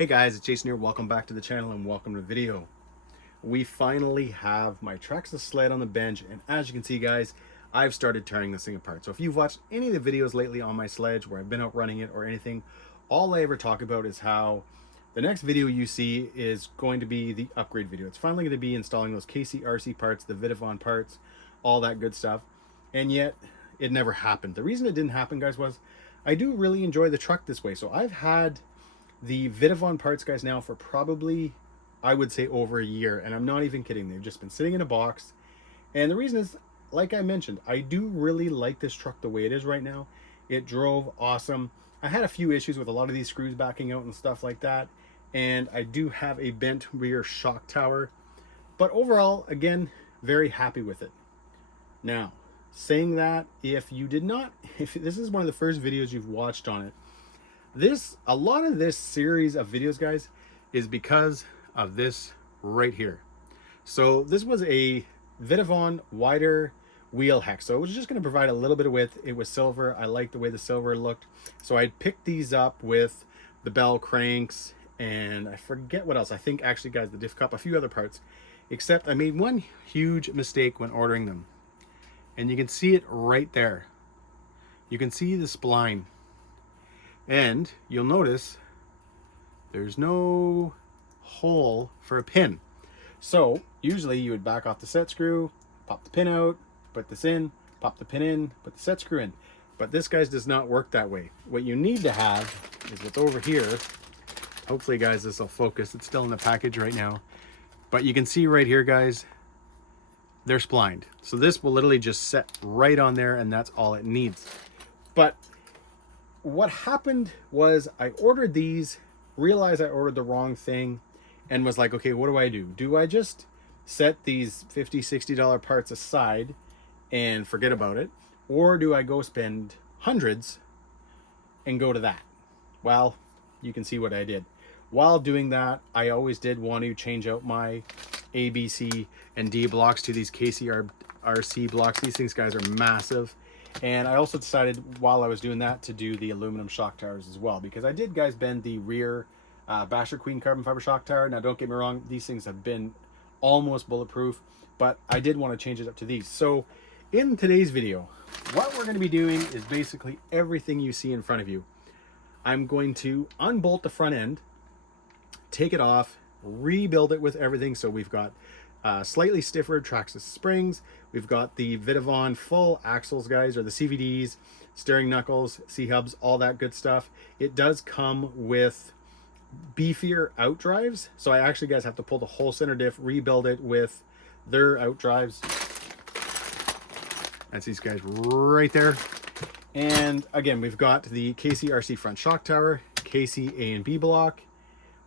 Hey guys, it's Jason here. Welcome back to the channel and welcome to the video. We finally have my Traxxas sled on the bench, and as you can see guys, I've started tearing this thing apart. So if you've watched any of the videos lately on my sledge where I've been out running it or anything, all I ever talk about is how the next video you see is going to be the upgrade video. It's finally going to be installing those KCRC parts, the Vitavon parts, all that good stuff, and yet it never happened. The reason it didn't happen, guys, was I do really enjoy the truck this way. So I've had the Vitavon parts, guys, now for probably, I would say, over a year, and I'm not even kidding. They've just been sitting in a box, and the reason is, like I mentioned, I do really like this truck the way it is right now. It drove awesome. I had a few issues with a lot of these screws backing out and stuff like that, and I do have a bent rear shock tower, but overall, again, very happy with it. Now, saying that, if this is one of the first videos you've watched on it, a lot of this series of videos, guys, is because of this right here. So this was a Vitavon wider wheel hex, so it was just going to provide a little bit of width. It was silver. I liked the way the silver looked, so I picked these up with the bell cranks, and I forget what else. I think actually, guys, the diff cup, a few other parts, except I made one huge mistake when ordering them, and you can see it right there. You can see the spline. And you'll notice there's no hole for a pin. So usually you would back off the set screw, pop the pin out, put this in, pop the pin in, put the set screw in. But this, guys, does not work that way. What you need to have is what's over here. Hopefully, guys, this will focus. It's still in the package right now. But you can see right here, guys, they're splined. So this will literally just set right on there, and that's all it needs. But what happened was I ordered these, realized I ordered the wrong thing, and was like, okay, what do? Do I just set these $50, $60 parts aside and forget about it? Or do I go spend hundreds and go to that? Well, you can see what I did. While doing that, I always did want to change out my A, B, C, and D blocks to these KCRC blocks. These things, guys, are massive. And I also decided while I was doing that to do the aluminum shock towers as well, because I did, guys, bend the rear Basher Queen carbon fiber shock tower. Now, don't get me wrong, these things have been almost bulletproof, but I did want to change it up to these. So in today's video, what we're going to be doing is basically everything you see in front of you. I'm going to unbolt the front end, take it off, rebuild it with everything. So we've got slightly stiffer Traxxas springs. We've got the Vitavon full axles, guys, or the CVDs, steering knuckles, C-hubs, all that good stuff. It does come with beefier outdrives. So I actually, guys, have to pull the whole center diff, rebuild it with their outdrives. That's these guys right there. And again, we've got the KCRC front shock tower, KC A and B block.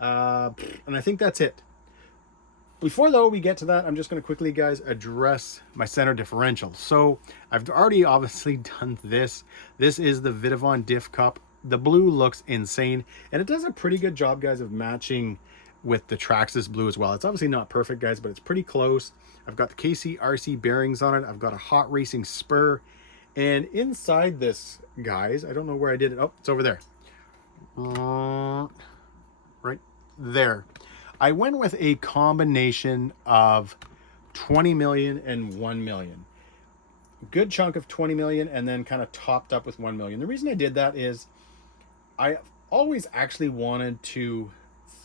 And I think that's it. Before, though, we get to that, I'm just going to quickly, guys, address my center differential. So I've already obviously done this. This is the Vitavon diff cup. The blue looks insane, and it does a pretty good job, guys, of matching with the Traxxas blue as well. It's obviously not perfect, guys, but it's pretty close. I've got the KCRC bearings on it. I've got a hot racing spur. And inside this, guys, I don't know where I did it. Oh, it's over there. Right there. I went with a combination of 20 million and 1 million. Good chunk of 20 million, and then kind of topped up with 1 million. The reason I did that is I always actually wanted to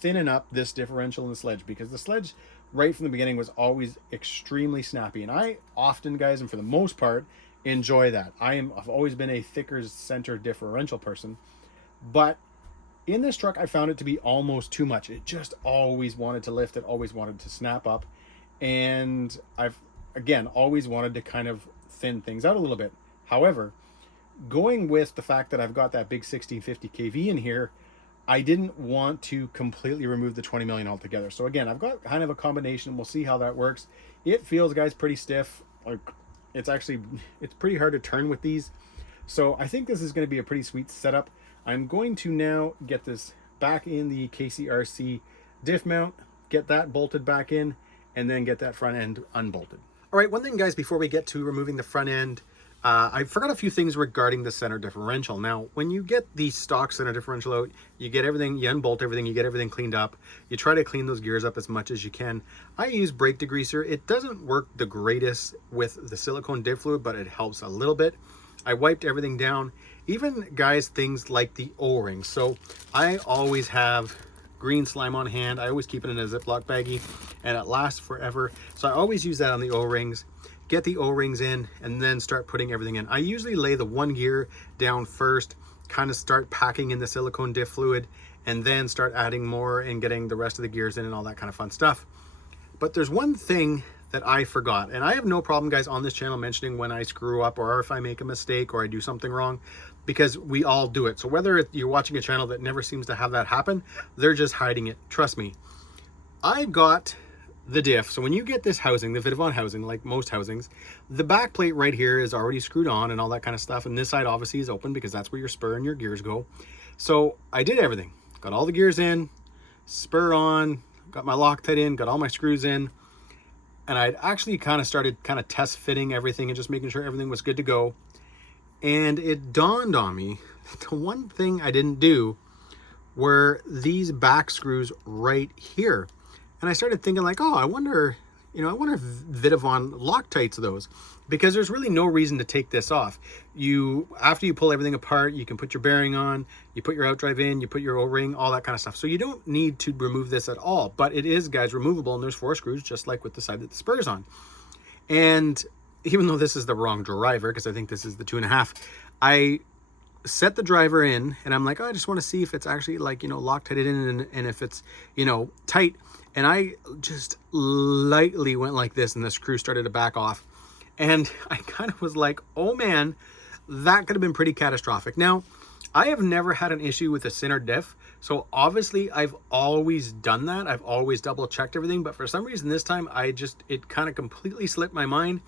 thin up this differential in the sledge, because the sledge right from the beginning was always extremely snappy. And I often, guys, and for the most part, enjoy that. I've always been a thicker center differential person, but in this truck, I found it to be almost too much. It just always wanted to lift. It always wanted to snap up. And I've, again, always wanted to kind of thin things out a little bit. However, going with the fact that I've got that big 1650 kV in here, I didn't want to completely remove the 20 million altogether. So again, I've got kind of a combination. We'll see how that works. It feels, guys, pretty stiff. Like, it's pretty hard to turn with these. So I think this is going to be a pretty sweet setup. I'm going to now get this back in the KCRC diff mount, get that bolted back in, and then get that front end unbolted. All right, one thing, guys, before we get to removing the front end, I forgot a few things regarding the center differential. Now, when you get the stock center differential out, you get everything, you unbolt everything, you get everything cleaned up. You try to clean those gears up as much as you can. I use brake degreaser. It doesn't work the greatest with the silicone diff fluid, but it helps a little bit. I wiped everything down. Even, guys, things like the O-rings. So I always have green slime on hand. I always keep it in a Ziploc baggie, and it lasts forever. So I always use that on the O-rings. Get the O-rings in and then start putting everything in. I usually lay the one gear down first, kind of start packing in the silicone diff fluid, and then start adding more and getting the rest of the gears in and all that kind of fun stuff. But there's one thing that I forgot, and I have no problem, guys, on this channel mentioning when I screw up or if I make a mistake or I do something wrong, because we all do it. So whether you're watching a channel that never seems to have that happen, they're just hiding it. Trust me. I got the diff. So when you get this housing, the Vitavon housing, like most housings, the back plate right here is already screwed on and all that kind of stuff. And this side obviously is open because that's where your spur and your gears go. So I did everything. Got all the gears in, spur on, got my Loctite in, got all my screws in. And I'd actually kind of started test fitting everything and just making sure everything was good to go. And it dawned on me that the one thing I didn't do were these back screws right here. And I started thinking like, oh, I wonder if Vitavon Loctites those, because there's really no reason to take this off. After you pull everything apart, you can put your bearing on, you put your outdrive in, you put your O-ring, all that kind of stuff. So you don't need to remove this at all, but it is, guys, removable, and there's 4 screws, just like with the side that the spur's on. And even though this is the wrong driver, because I think this is the 2.5, I set the driver in, and I'm like, oh, I just want to see if it's actually like, Loctited in and if it's, tight. And I just lightly went like this, and the screw started to back off. And I kind of was like, oh man, that could have been pretty catastrophic. Now, I have never had an issue with a center diff. So obviously I've always done that. I've always double checked everything. But for some reason this time, it kind of completely slipped my mind.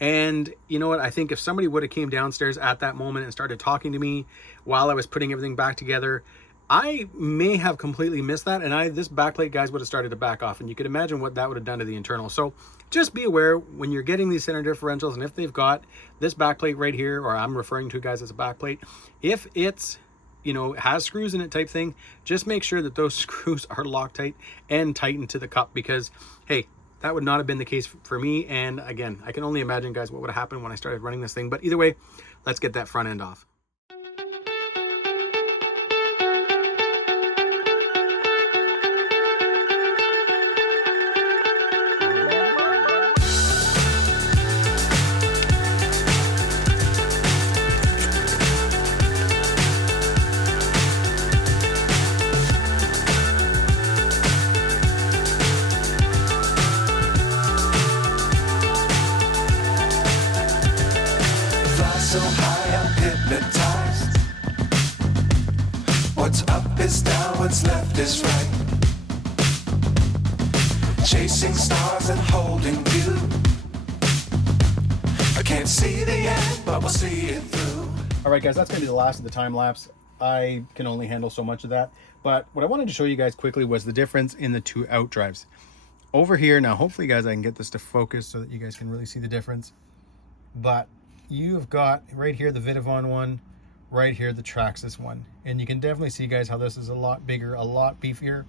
And you know what? I think if somebody would have came downstairs at that moment and started talking to me while I was putting everything back together, I may have completely missed that, and this backplate, guys, would have started to back off, and you could imagine what that would have done to the internal. So just be aware when you're getting these center differentials, and if they've got this backplate right here, or I'm referring to, guys, as a backplate, if it's, has screws in it type thing, just make sure that those screws are Loctite and tightened to the cup, because, hey, that would not have been the case for me. And again, I can only imagine, guys, what would have happened when I started running this thing. But either way, let's get that front end off. So high, I'm hypnotized. What's up is down, what's left is right. Chasing stars and holding you. I can't see the end, but we'll see it through. All right, guys, that's going to be the last of the time lapse. I can only handle so much of that. But what I wanted to show you guys quickly was the difference in the 2 out drives. Over here, now hopefully, guys, I can get this to focus so that you guys can really see the difference. But you've got right here the Vitavon one, right here the Traxxas one, and you can definitely see, guys, how this is a lot bigger, a lot beefier.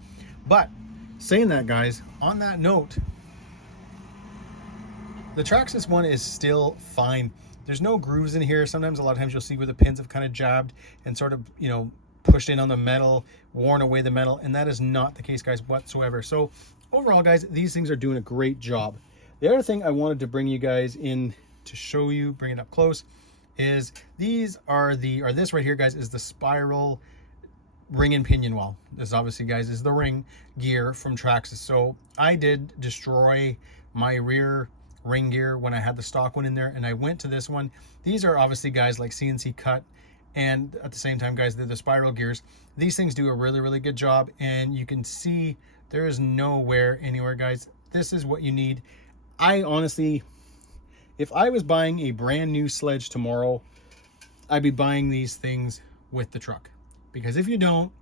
But saying that, guys, on that note, the Traxxas one is still fine. There's no grooves in here. Sometimes, a lot of times, you'll see where the pins have kind of jabbed and sort of, pushed in on the metal, worn away the metal, and that is not the case, guys, whatsoever. So overall, guys, these things are doing a great job. The other thing I wanted to bring you guys in to show you, bring it up close, is this right here, guys, is the spiral ring and pinion well. This obviously, guys, is the ring gear from Traxxas. So I did destroy my rear ring gear when I had the stock one in there, and I went to this one. These are obviously, guys, like CNC cut, and at the same time, guys, they're the spiral gears. These things do a really, really good job, and you can see there is no wear anywhere, guys. This is what you need. I honestly, if I was buying a brand new sledge tomorrow, I'd be buying these things with the truck. Because if you don't,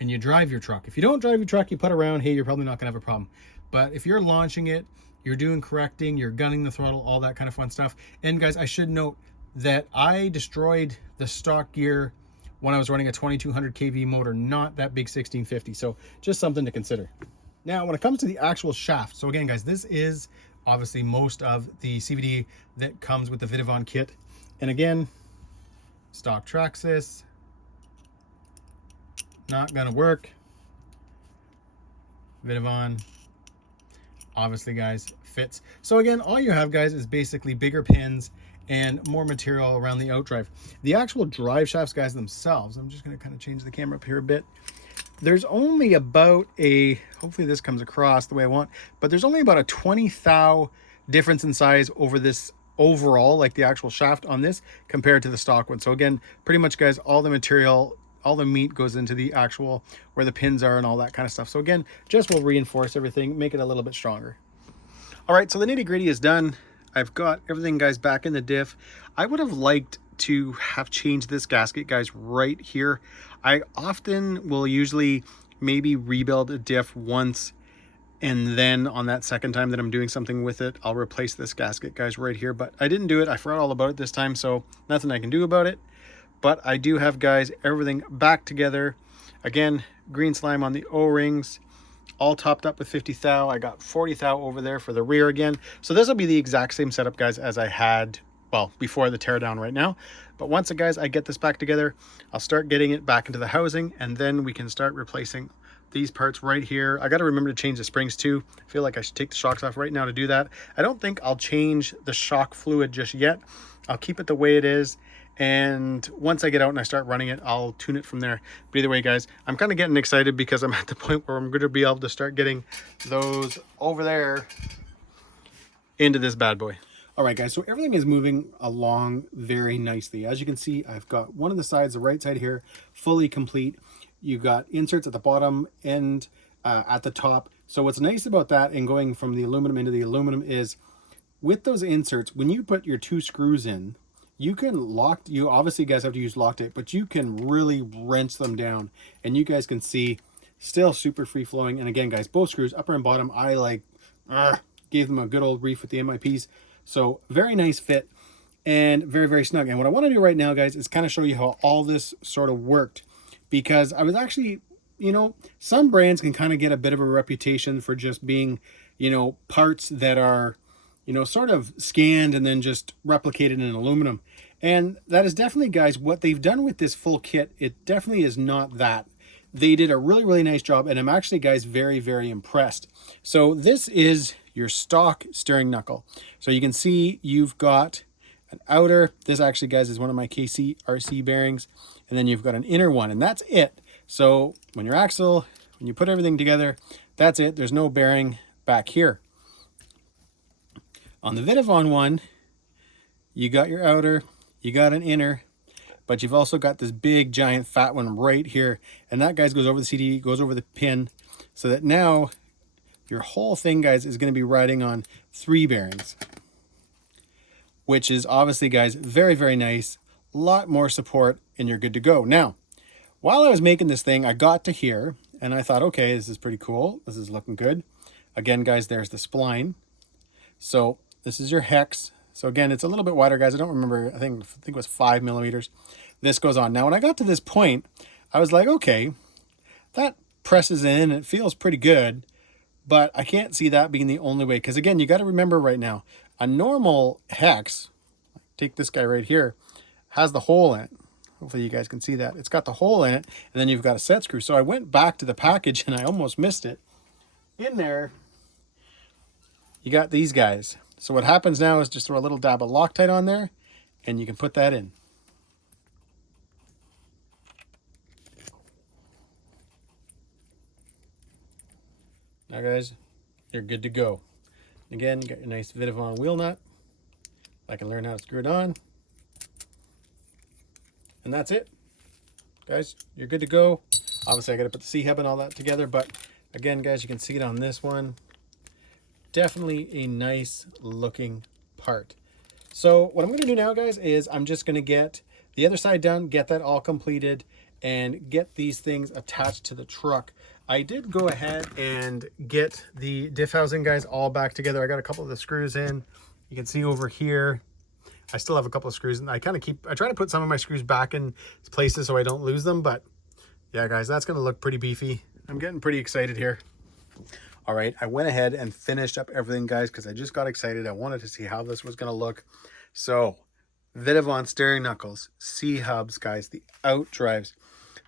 and you drive your truck, if you don't drive your truck, you put around, hey, you're probably not gonna have a problem. But if you're launching it, you're doing correcting, you're gunning the throttle, all that kind of fun stuff. And guys, I should note, that I destroyed the stock gear when I was running a 2200 kV motor, not that big 1650. So just something to consider. Now, when it comes to the actual shaft, so again, guys, this is obviously most of the CVD that comes with the Vitavon kit. And again, stock Traxxas, not gonna work. Vitavon, obviously, guys, fits. So again, all you have, guys, is basically bigger pins and more material around the outdrive. The actual drive shafts, guys, themselves, I'm just gonna kind of change the camera up here a bit. There's only about a, hopefully this comes across the way I want, but there's only about a 20 thou difference in size over this overall, like the actual shaft on this compared to the stock one. So again, pretty much, guys, all the material, all the meat goes into the actual where the pins are and all that kind of stuff. So again, just will reinforce everything, make it a little bit stronger. All right, so the nitty gritty is done. I've got everything, guys, back in the diff. I would have liked to have changed this gasket, guys, right here. I often will usually maybe rebuild a diff once, and then on that second time that I'm doing something with it, I'll replace this gasket, guys, right here. But I didn't do it. I forgot all about it this time, so nothing I can do about it. But I do have, guys, everything back together. Again, green slime on the O-rings, all topped up with 50 thou. I got 40 thou over there for the rear again. So this will be the exact same setup, guys, as I had, well, before the teardown right now. But once, guys, I get this back together, I'll start getting it back into the housing, and then we can start replacing these parts right here. I got to remember to change the springs too. I feel like I should take the shocks off right now to do that. I don't think I'll change the shock fluid just yet. I'll keep it the way it is. And once I get out and I start running it, I'll tune it from there. But either way, guys, I'm kind of getting excited because I'm at the point where I'm going to be able to start getting those over there into this bad boy. All right, guys, so everything is moving along very nicely. As you can see, I've got one of the sides, the right side here, fully complete. You've got inserts at the bottom and at the top. So what's nice about that and going from the aluminum into the aluminum is with those inserts, when you put your 2 screws in, you can you obviously, guys, have to use Loctite, but you can really wrench them down, and you guys can see still super free flowing. And again, guys, both screws, upper and bottom, I gave them a good old reef with the MIPs. So very nice fit and very, very snug. And what I want to do right now, guys, is kind of show you how all this sort of worked, because I was actually, you know, some brands can kind of get a bit of a reputation for just being, you know, parts that are, you know, sort of scanned and then just replicated in aluminum. And that is definitely, guys, what they've done with this full kit. It definitely is not that. They did a really, really nice job, and I'm actually, guys, very, very impressed. So this is your stock steering knuckle. So you can see you've got an outer. This actually, guys, is one of my KCRC bearings. And then you've got an inner one, and that's it. So when your axle, when you put everything together, that's it. There's no bearing back here. On the Vitavon one, you got your outer, you got an inner, but you've also got this big, giant, fat one right here. And that, guys, goes over the CD, goes over the pin, so that now your whole thing, guys, is going to be riding on 3 bearings, which is obviously, guys, very, very nice. A lot more support, and you're good to go. Now, while I was making this thing, I got to here, and I thought, okay, this is pretty cool. This is looking good. Again, guys, there's the spline. So this is your hex. So again, it's a little bit wider, guys. I don't remember. I think it was 5 millimeters. This goes on. Now, when I got to this point, I was like, okay, that presses in. It feels pretty good, but I can't see that being the only way. Because again, you got to remember right now, a normal hex, take this guy right here, has the hole in it. Hopefully you guys can see that. It's got the hole in it, and then you've got a set screw. So I went back to the package, and I almost missed it. In there, you got these guys. So what happens now is just throw a little dab of Loctite on there, and you can put that in. Now, guys, you're good to go. Again, you got your nice Vitavon wheel nut. I can learn how to screw it on. And that's it. Guys, you're good to go. Obviously, I got to put the C-hub and all that together, but again, guys, you can see it on this one. Definitely a nice looking part. So what I'm going to do now, guys, is I'm just going to get the other side done, get that all completed, and get these things attached to the truck. I did go ahead and get the diff housing, guys, all back together. I got a couple of the screws in. You can see over here, I still have a couple of screws, and I try to put some of my screws back in places so I don't lose them. But yeah, guys, that's going to look pretty beefy. I'm getting pretty excited here. All right, I went ahead and finished up everything, guys, because I just got excited. I wanted to see how this was going to look. So, Vitavon steering knuckles, C-hubs, guys, the out drives,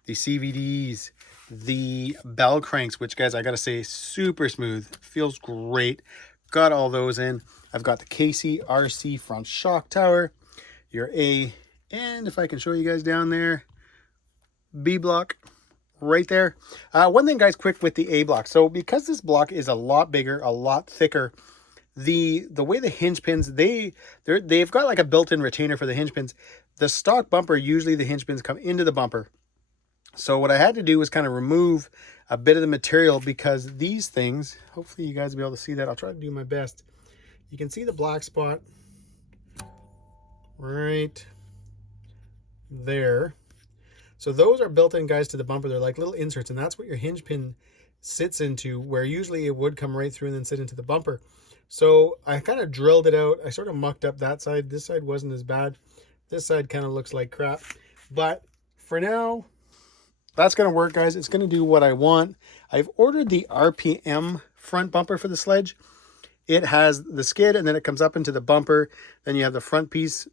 the CVDs, the bell cranks, which, guys, I got to say, super smooth. Feels great. Got all those in. I've got the KCRC front shock tower, your A, and if I can show you guys down there, B block. Right there. One thing, guys, quick with the A block. So because this block is a lot bigger, a lot thicker, the way the hinge pins, they've got like a built-in retainer for the hinge pins. The stock bumper, usually the hinge pins come into the bumper. So what I had to do was kind of remove a bit of the material, because these things, hopefully you guys will be able to see that. I'll try to do my best. You can see the black spot right there. So those are built in, guys, to the bumper. They're like little inserts, and that's what your hinge pin sits into, where usually it would come right through and then sit into the bumper. So I kind of drilled it out. I sort of mucked up that side. This side wasn't as bad. This side kind of looks like crap. But for now, that's going to work, guys. It's going to do what I want. I've ordered the RPM front bumper for the Sledge. It has the skid, and then it comes up into the bumper. Then you have the front piece.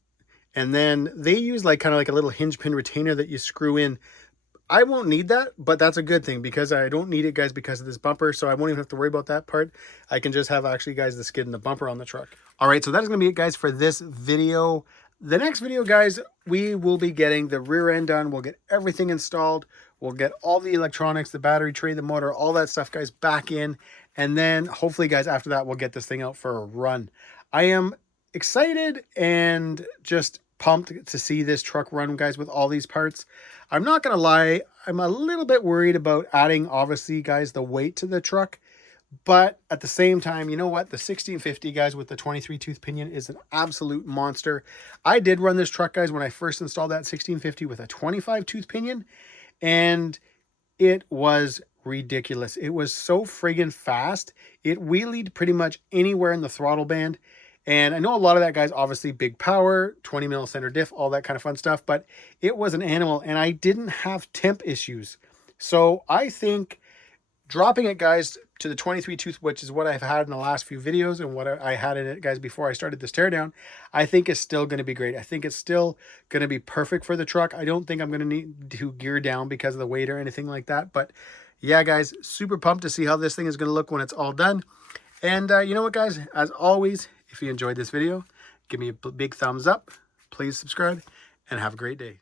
And then they use like kind of like a little hinge pin retainer that you screw in. I won't need that, but that's a good thing, because I don't need it, guys, because of this bumper. So I won't even have to worry about that part. I can just have actually, guys, the skid and the bumper on the truck. All right, so that is going to be it, guys, for this video. The next video, guys, we will be getting the rear end done. We'll get everything installed. We'll get all the electronics, the battery tray, the motor, all that stuff, guys, back in. And then hopefully, guys, after that, we'll get this thing out for a run. I am excited and just pumped to see this truck run, guys, with all these parts. I'm not gonna lie, I'm a little bit worried about adding, obviously, guys, the weight to the truck, but at the same time, you know what, the 1650, guys, with the 23 tooth pinion is an absolute monster. I did run this truck, guys, when I first installed that 1650 with a 25 tooth pinion, and it was ridiculous. It was so friggin' fast. It wheelied pretty much anywhere in the throttle band. And I know a lot of that, guys, obviously big power, 20 mil center diff, all that kind of fun stuff, but it was an animal, and I didn't have temp issues. So I think dropping it, guys, to the 23 tooth, which is what I've had in the last few videos and what I had in it, guys, before I started this teardown, I think is still going to be great. I think it's still going to be perfect for the truck. I don't think I'm going to need to gear down because of the weight or anything like that. But yeah, guys, super pumped to see how this thing is going to look when it's all done. And you know what, guys, as always, if you enjoyed this video, give me a big thumbs up, please subscribe, and have a great day.